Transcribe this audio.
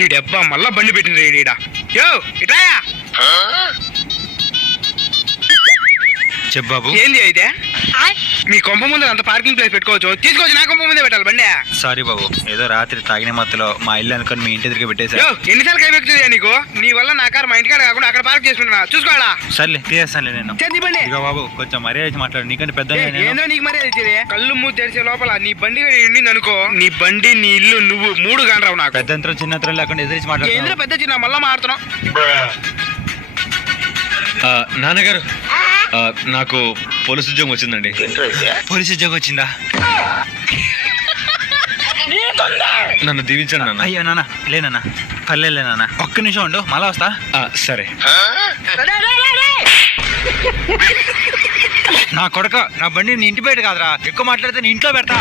ఈ డబ్బా మళ్ళా బండి పెట్టింది ఈడ. యో ఇటాయా చెప్పు బాబు. ఏంది అయితే మీ కొంప ముందు అంత పార్కింగ్ ప్లేస్ పెట్టుకోవచ్చు, తీసుకొచ్చి నా కొంప ముందే పెట్టాలి బండి. సారీ బాబు, ఏదో రాత్రి తాగిన మత్తులో మా ఇల్లు అనుకుని మీ ఇంటి దగ్గర పెట్టేసా. యో ఎన్నిసార్లు కైపెక్కుతుందా నీకు? నీ వల్ల నా కారు మా ఇంటికాడ కాకుండా అక్కడ పార్క్ చేసుకుంటున్నా, చూసుకోవాలా? సర్లే తీసేస్తానులే నేను. చెంది బండి. ఇదిగో బాబు కొంచెం మర్యాద మాట్లాడు, నీకంటే పెద్ద ఏందో నీకు మర్యాద ఇచ్చేది? కళ్ళు మూసి తెరిచే లోపల నీ బండి నిండింది అనుకో, నీ బండి నీ ఇల్లు నువ్వు మూడు కానరావు నాకు. పెద్దంతరం చిన్నంతరం లేకుండా ఎదిరించి ఏంద్ర మాట్లాడు. పెద్ద చిన్న మళ్ళా మాడుతున్నావు. నాన్నగారు, నాకు పోలీసు ఉద్యోగం వచ్చిందండి. పోలీసు ఉద్యోగం వచ్చిందా? నన్ను దీవించండి నాన్న. అయ్యో నాన్న లేనన్నా, పర్లేదులే నాన్న, ఒక్క నిమిషం ఉండు మళ్ళా వస్తా. సరే. నా కొడక, నా బండి నీ ఇంటి బయట కాదురా, ఎక్కువ మాట్లాడితే నీ ఇంట్లో పెడతా.